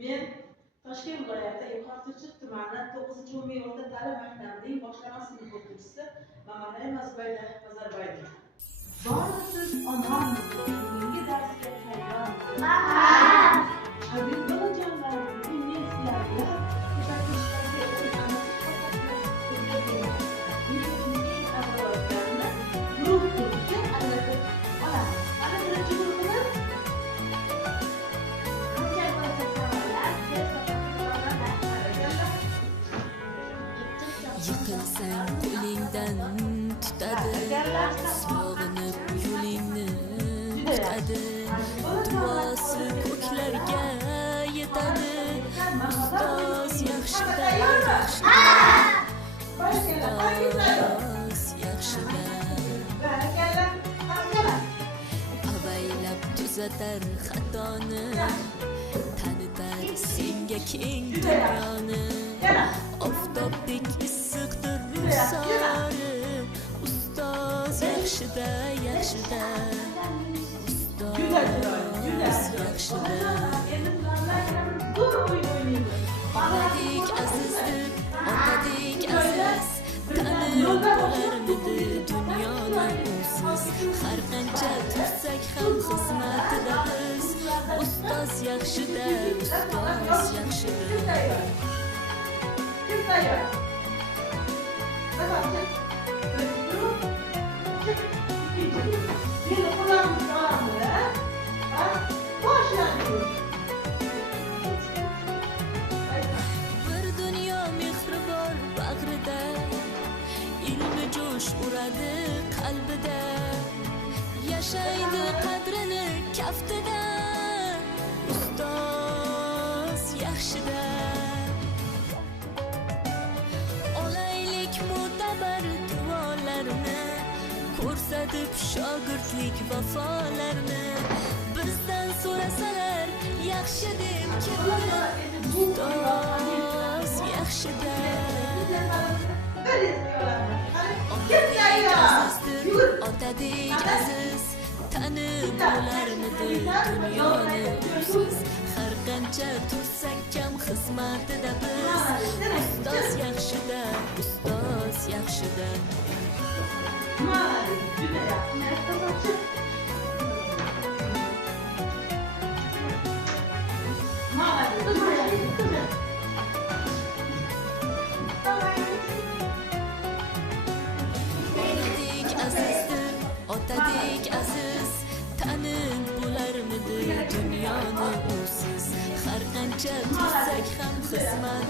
Men Toshkent viloyati Yuqori-Chirchiq tumani 9-umumiy o'rta ta'lim maktabining boshlama sinf o'quvchisi Mamanay Mazbayda Nazarbayeva. Borsiz onamiz, bugungi darsga tayyormisiz? Habib bolajonlarimning men sizlarga ko'rsatishlarga o'rganib guruh turga ajratib olamiz. Ana birinchi guruhimiz yiqilsang qo'lingdan tutadi, sog'inib yo'lingni tutadi, duosi ko'klarga yetadi. Ustoz yaxshida, ustoz yaxshida, avaylab tuzatar xatoni, tanitar senga keng dunyoni. Oftobdek issiqdir ruxsori, ustoz yaxshida, yaxshida, ustoz yaxshida. Onadek azizdir, otadek aziz, tanib bo'larmidi dunyoni usiz. Har qancha tursak ham xizmatida biz, ustoz yaxshida, ustoz yaxshida. Bir dunyo mehri bor bag'rida, ilmi jo'sh uradi qalbida, yashaydi qadrini kaftida, ustoz yaxshida. Ko'rsatib shogirdlik vafolarni, bizdan so'rasalar yaxshi deb keladi, ustoz yaxshida. Otadek aziz, tanib bo'larmidi dunyoni usiz. Har qancha tursak kam xizmatida biz, ustoz yaxshida, ustoz yaxshida. Otadek aziz, tanib bo'larmidi dunyoni usiz. Har qancha tursak ham xizmat